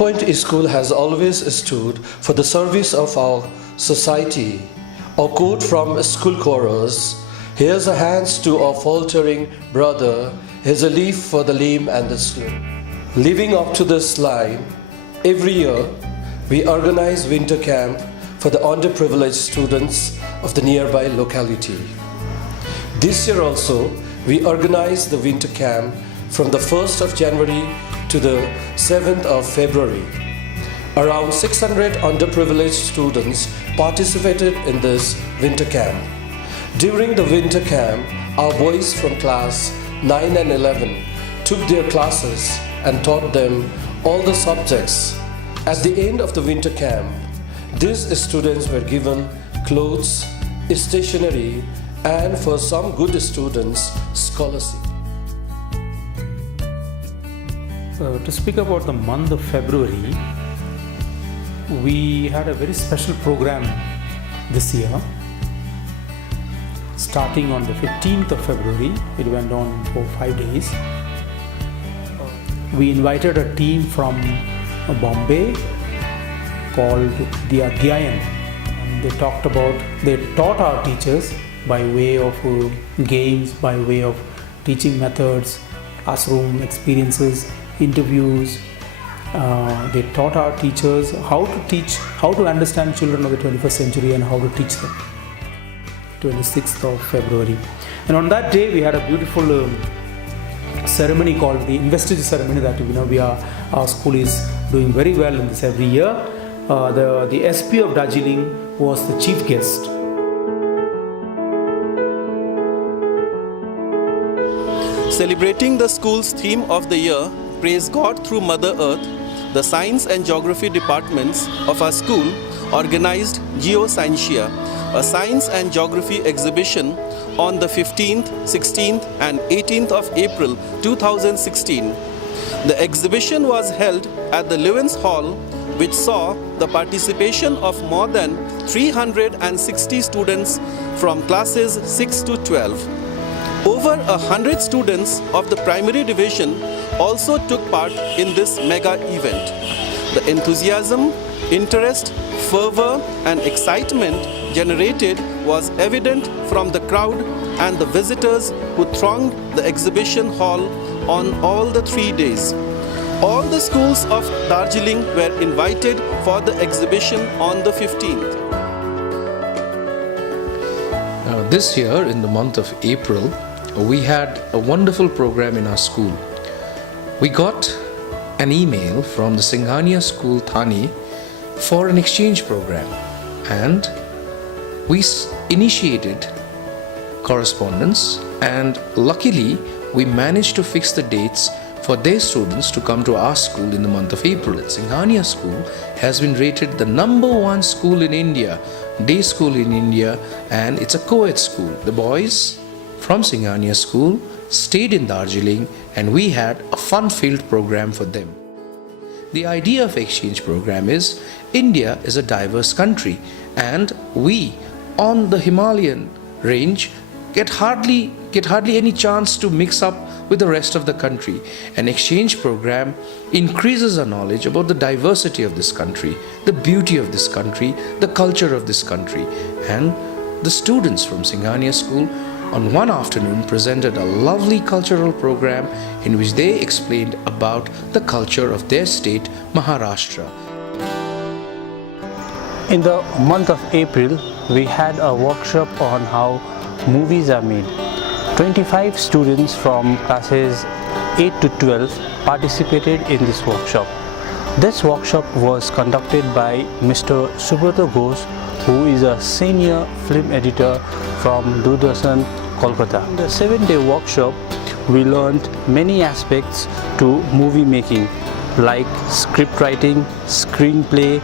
Point School has always stood for the service of our society. A quote from a school chorus: "Here's a hands to our faltering brother, here's a leaf for the lame and the slow." Living up to this line, every year we organize winter camp for the underprivileged students of the nearby locality. This year also, we organize the winter camp from the 1st of January to the 7th of February. Around 600 underprivileged students participated in this winter camp. During the winter camp, our boys from class 9 and 11 took their classes and taught them all the subjects. At the end of the winter camp, these students were given clothes, stationery, and for some good students, scholarship. To speak about the month of February, we had a very special program this year. Starting on the 15th of February, it went on for 5 days. We invited a team from Bombay called the Adhyayan. They taught our teachers by way of games, by way of teaching methods, classroom experiences, interviews. They taught our teachers how to understand children of the 21st century and how to teach them. 26th of February. And on that day we had a beautiful ceremony called the investiture ceremony that our school is doing very well in this every year. The SP of Darjeeling was the chief guest. Celebrating the school's theme of the year, Praise God Through Mother Earth, the Science and Geography departments of our school organized Geoscientia, a science and geography exhibition on the 15th, 16th and 18th of April 2016. The exhibition was held at the Lewins Hall, which saw the participation of more than 360 students from classes 6 to 12. Over 100 students of the primary division also took part in this mega event. The enthusiasm, interest, fervor and excitement generated was evident from the crowd and the visitors who thronged the exhibition hall on all the 3 days. All the schools of Darjeeling were invited for the exhibition on the 15th. This year, in the month of April, we had a wonderful program in our school. We got an email from the Singhania School, Thane, for an exchange program, and we initiated correspondence, and luckily we managed to fix the dates for their students to come to our school in the month of April. Singhania School has been rated the #1 school in India, day school in India, and it's a co-ed school. The boys from Singhania School stayed in Darjeeling and we had a fun-filled program for them. The idea of exchange program is India is a diverse country and we on the Himalayan range get hardly any chance to mix up with the rest of the country. An exchange program increases our knowledge about the diversity of this country, the beauty of this country, the culture of this country. And the students from Singhania School on one afternoon presented a lovely cultural program in which they explained about the culture of their state, Maharashtra. In the month of April, we had a workshop on how movies are made. 25 students from classes 8 to 12 participated in this workshop. This workshop was conducted by Mr. Subrata Ghosh, who is a senior film editor from Doordarshan, Kolkata. In the 7-day workshop, we learned many aspects to movie making, like script writing, screenplay,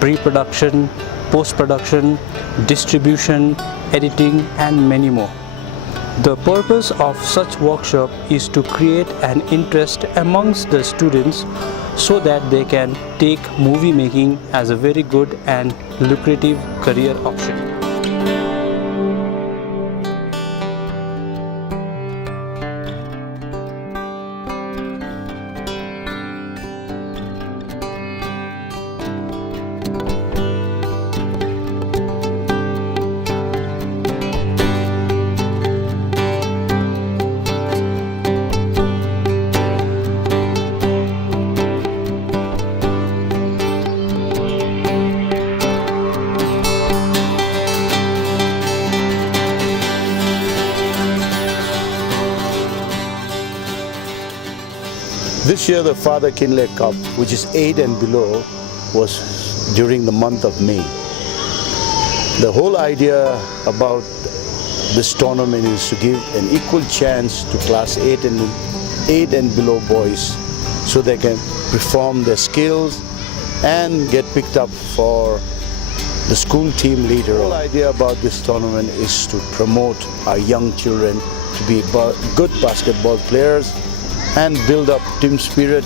pre-production, post-production, distribution, editing, and many more. The purpose of such workshop is to create an interest amongst the students so that they can take movie making as a very good and lucrative career option. This year the Father Kinley Cup, which is 8 and below, was during the month of May. The whole idea about this tournament is to give an equal chance to class 8 and below boys so they can perform their skills and get picked up for the school team later on. The whole idea about this tournament is to promote our young children to be good basketball players and build up team spirit,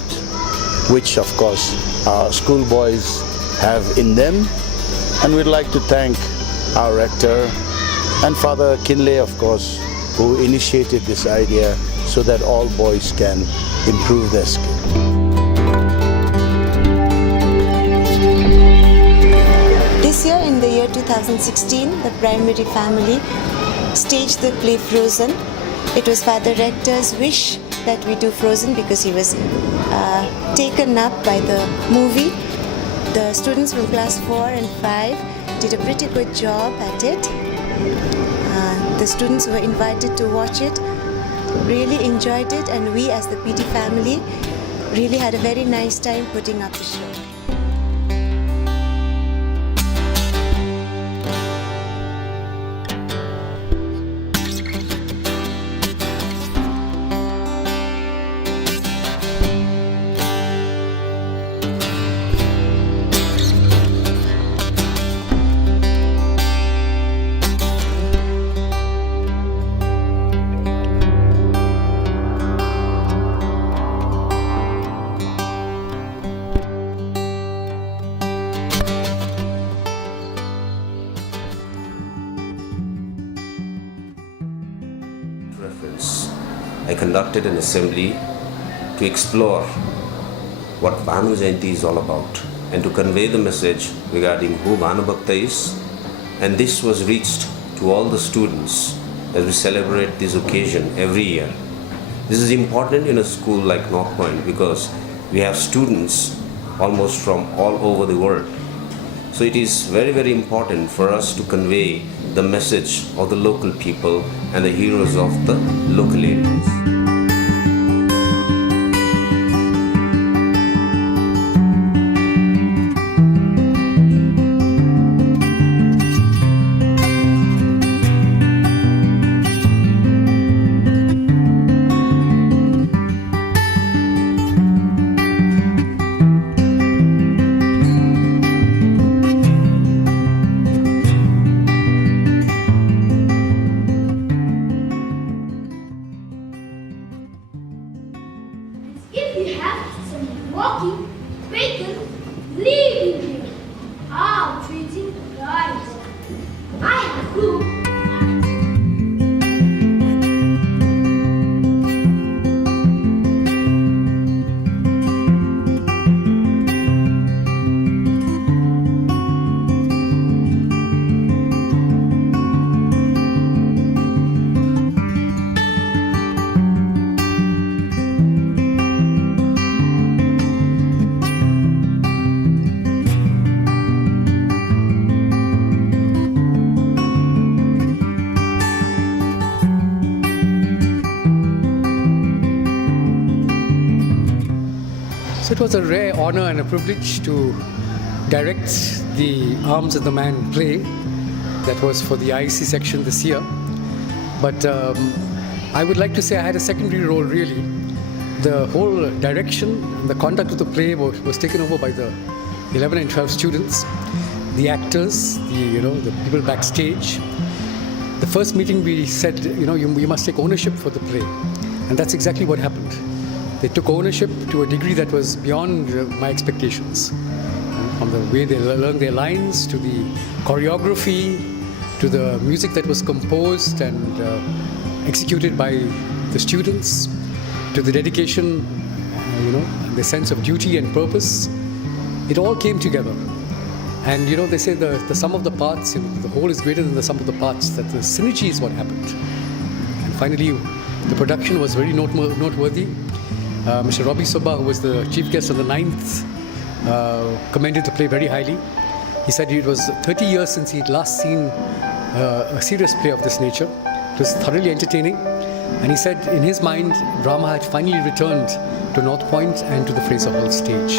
which of course our schoolboys have in them. And we'd like to thank our rector and Father Kinley, of course, who initiated this idea so that all boys can improve their skill. This year, in the year 2016, the primary family staged the play Frozen. It was Father Rector's wish that we do Frozen because he was taken up by the movie. The students from class 4 and 5 did a pretty good job at it. The students who were invited to watch it really enjoyed it, and we as the PT family really had a very nice time putting up the show. I conducted an assembly to explore what Bhanu Jayanti is all about and to convey the message regarding who Bhanu Bhakta is. And this was reached to all the students as we celebrate this occasion every year. This is important in a school like North Point because we have students almost from all over the world. So it is very, very important for us to convey the message of the local people and the heroes of the local areas. If you have some walking, bacon, leaving here, I'm treating right. I have food. So it was a rare honor and a privilege to direct the Arms of the Man play that was for the IEC section this year. But I would like to say I had a secondary role really. The whole direction and the conduct of the play was taken over by the 11 and 12 students, the actors, the people backstage. The first meeting we said, you must take ownership for the play. And that's exactly what happened. They took ownership to a degree that was beyond my expectations. From the way they learned their lines, to the choreography, to the music that was composed and executed by the students, to the dedication, the sense of duty and purpose. It all came together. And they say the sum of the parts, the whole is greater than the sum of the parts, that the synergy is what happened. And finally, the production was very noteworthy. Mr. Robbie Soba, who was the chief guest on the 9th, commended the play very highly. He said it was 30 years since he'd last seen a serious play of this nature. It was thoroughly entertaining. And he said in his mind, drama had finally returned to North Point and to the Fraser Hall stage.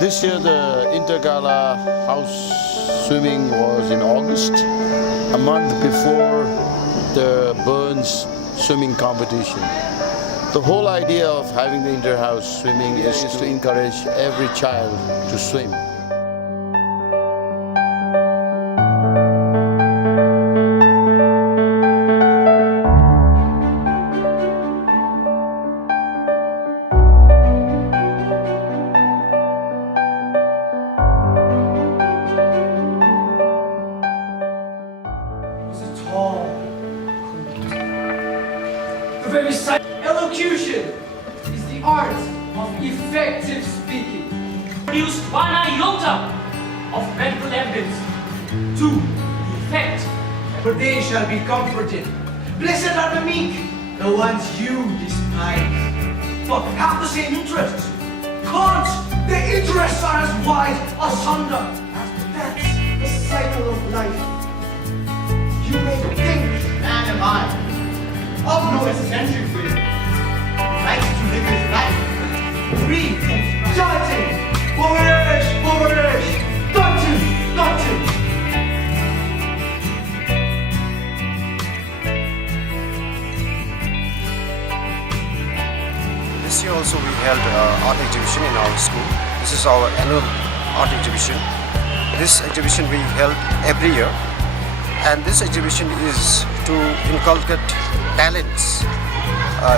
This year the Intergala house swimming was in August, a month before the Burns swimming competition. The whole idea of having the inter-house swimming is to encourage every child to swim. Elocution is the art of effective speaking. Produce one iota of medical evidence to the effect, for they shall be comforted. Blessed are the meek, the ones you despise, for they have the same interests. Can't their interests are as wide asunder as that's the cycle of life. You may think, man am I, of no eccentric will, likes to live his life, free, shouting, Boorish, got him. This year also we held art exhibition in our school. This is our annual art exhibition. This exhibition we held every year, and this exhibition is to inculcate talents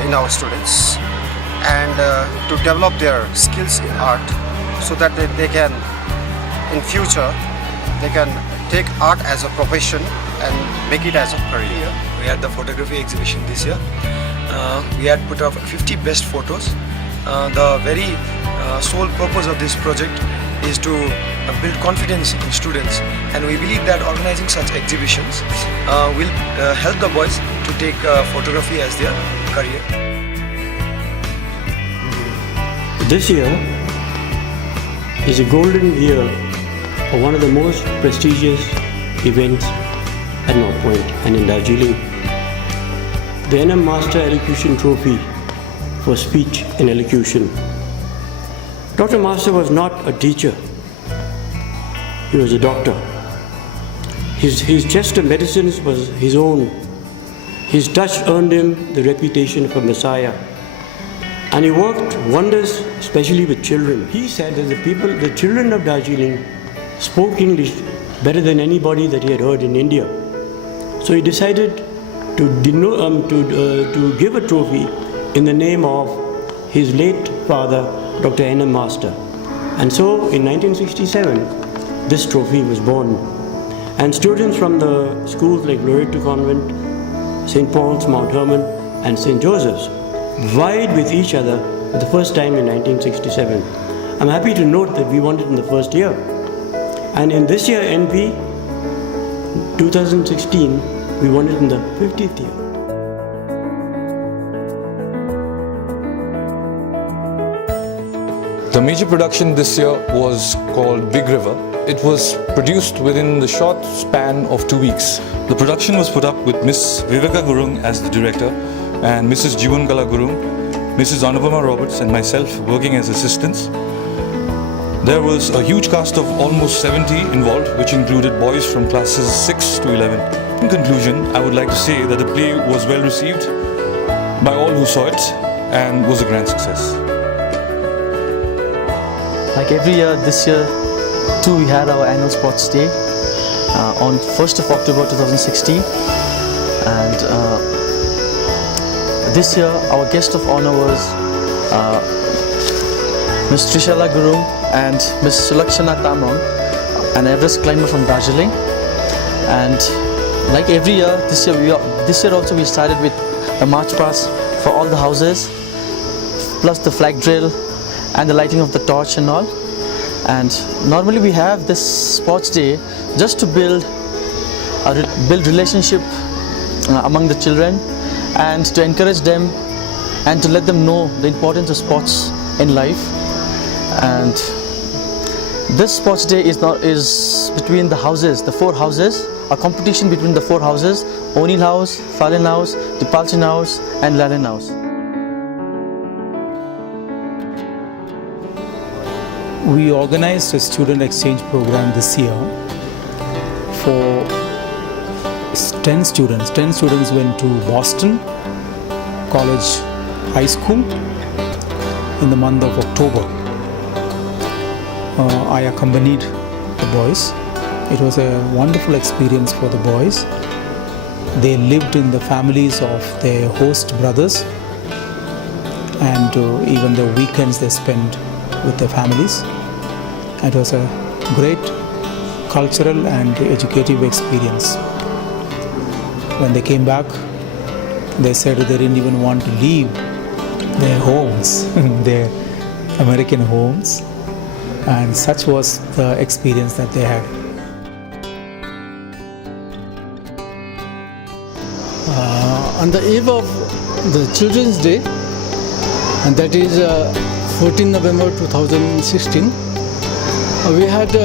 in our students and to develop their skills in art, so that they can, in future, they can take art as a profession and make it as a career. We had the photography exhibition this year. We had put up 50 best photos. The very sole purpose of this project is to build confidence in students, and we believe that organizing such exhibitions will help the boys to take photography as their career. This year is a golden year for one of the most prestigious events at North Point and in Darjeeling, the NM Master Elocution Trophy for Speech and Elocution. Dr. Master was not a teacher, he was a doctor. His chest of medicines was his own. His touch earned him the reputation of a messiah. And he worked wonders, especially with children. He said that the children of Darjeeling spoke English better than anybody that he had heard in India. So he decided to give a trophy in the name of his late father, Dr. N.M. Master. And so in 1967, this trophy was born. And students from the schools like Loreto Convent, St. Paul's, Mount Hermon, and St. Joseph's vied with each other for the first time in 1967. I'm happy to note that we won it in the first year. And in this year, NP 2016, we won it in the 50th year. The major production this year was called Big River. It was produced within the short span of 2 weeks. The production was put up with Miss Viveka Gurung as the director and Mrs. Jivankala Gurung, Mrs. Anupama Roberts and myself working as assistants. There was a huge cast of almost 70 involved, which included boys from classes 6 to 11. In conclusion, I would like to say that the play was well received by all who saw it and was a grand success. Like every year, this year too we had our annual sports day on 1st of October 2016, and this year our guest of honor was Ms. Trishala Gurung and Ms. Sulakshana Tamon, an Everest climber from Darjeeling. And like every year, this year also we started with the march past for all the houses, plus the flag drill and the lighting of the torch and all. And normally we have this sports day just to build relationship among the children, and to encourage them and to let them know the importance of sports in life. And this sports day is between the houses, the 4 houses, a competition between the 4 houses: O'Neill House, Fallen House, Dipalchin House and Lallen House. We organized a student exchange program this year for 10 students. 10 students went to Boston College High School in the month of October. I accompanied the boys. It was a wonderful experience for the boys. They lived in the families of their host brothers, and even the weekends they spent with their families. It was a great cultural and educative experience. When they came back, they said they didn't even want to leave their homes, their American homes, and such was the experience that they had. On the eve of the Children's Day, and that is 14 November 2016, we had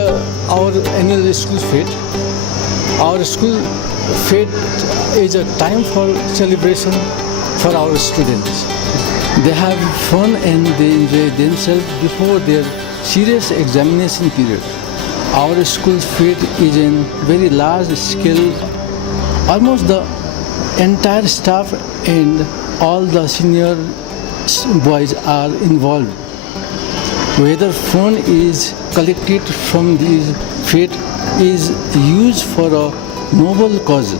our annual school fete. Our school fete is a time for celebration for our students. They have fun and they enjoy themselves before their serious examination period. Our school fete is in very large scale. Almost the entire staff and all the senior boys are involved. Whether fund is collected from this fete is used for a noble cause.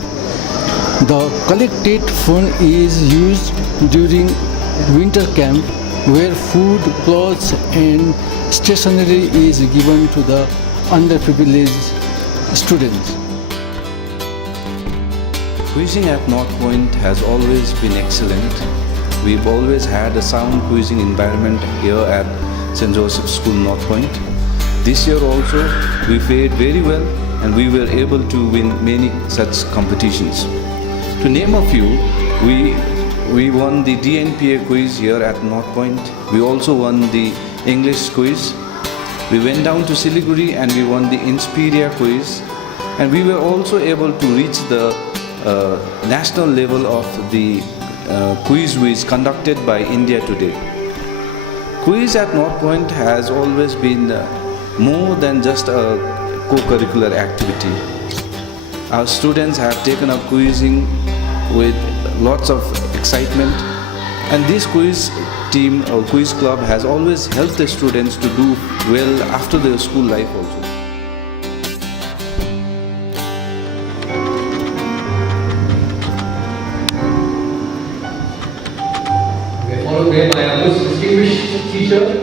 The collected fund is used during winter camp, where food, clothes and stationery is given to the underprivileged students. Quizzing at North Point has always been excellent. We've always had a sound quizzing environment here at St. Joseph's School North Point. This year also we fared very well and we were able to win many such competitions. To name a few, we won the DNPA quiz here at North Point. We also won the English quiz. We went down to Siliguri and we won the Inspiria quiz. And we were also able to reach the national level of the quiz which conducted by India Today. Quiz at North Point has always been more than just a co-curricular activity. Our students have taken up quizzing with lots of excitement, and this quiz team or quiz club has always helped the students to do well after their school life also. Followed by my most distinguished teacher,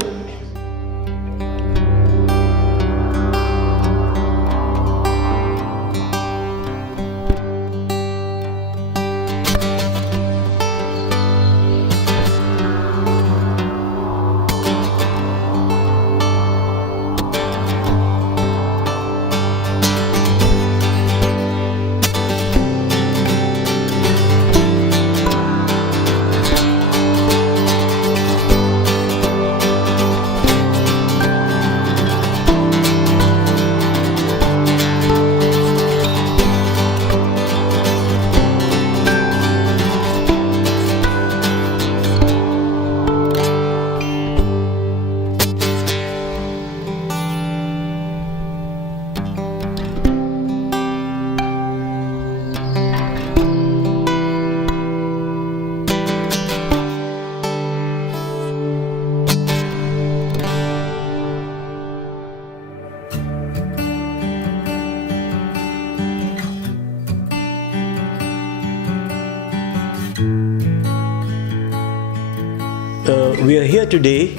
We are here today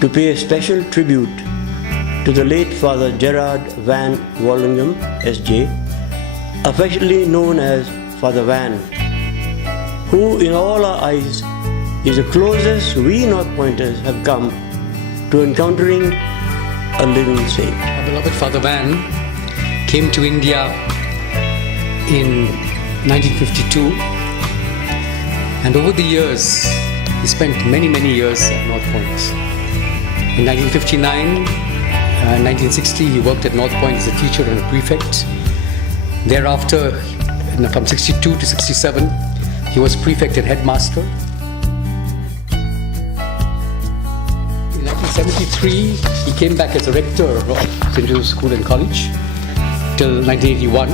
to pay a special tribute to the late Father Gerard Van Wallingham, S.J., affectionately known as Father Van, who in all our eyes is the closest we North Pointers have come to encountering a living saint. Our beloved Father Van came to India in 1952, and over the years he spent many years at North Point. In 1959 and 1960 he worked at North Point as a teacher and a prefect. Thereafter, from 62 to 67, he was prefect and headmaster. In 1973, he came back as a rector of St. Joseph's School and College till 1981.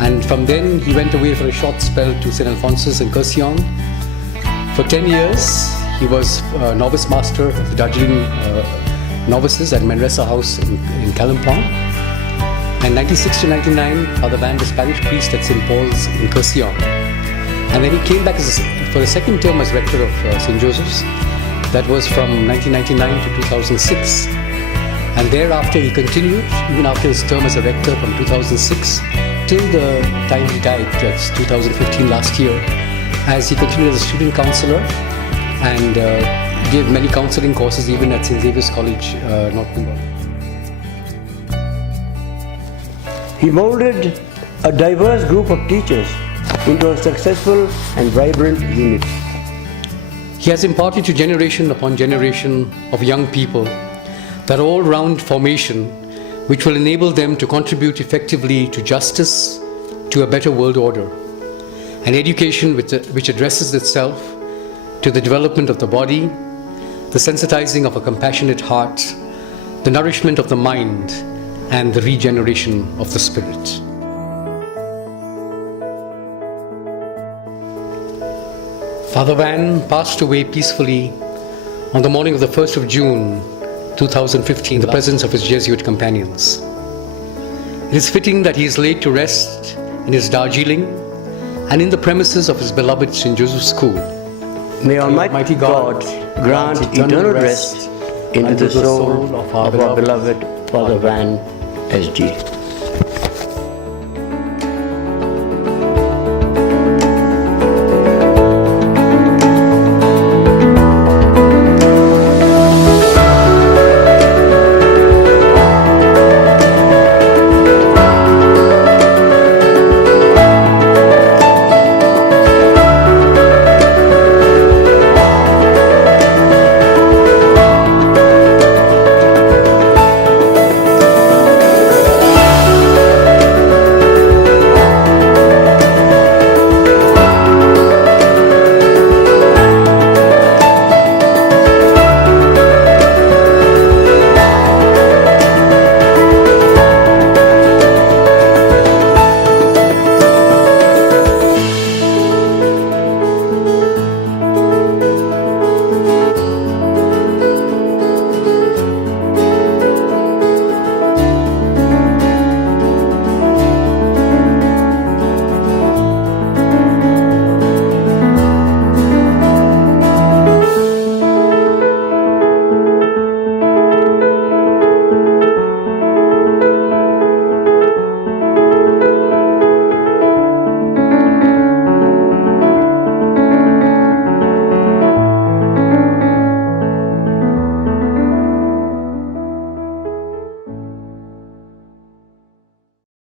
And from then, he went away for a short spell to St. Alphonsus in Kurseong. For 10 years, he was novice master of the Darjeeling novices at Manresa House in Kalimpong. And 96 to 99, Father Van was parish priest at St. Paul's in Kurseong. And then he came back for a second term as rector of St. Joseph's. That was from 1999 to 2006. And thereafter he continued, even after his term as a rector from 2006 till the time he died, that's 2015 last year, as he continued as a student counsellor and gave many counselling courses even at St. Xavier's College, North Bengal. He molded a diverse group of teachers into a successful and vibrant unit. He has imparted to generation upon generation of young people that all-round formation which will enable them to contribute effectively to justice, to a better world order. An education which addresses itself to the development of the body, the sensitizing of a compassionate heart, the nourishment of the mind, and the regeneration of the spirit. Father Van passed away peacefully on the morning of the 1st of June 2015 in the presence of his Jesuit companions. It is fitting that he is laid to rest in his Darjeeling and in the premises of his beloved St. Joseph's School. May Almighty God grant eternal rest into the soul of our beloved Father Van, S.G.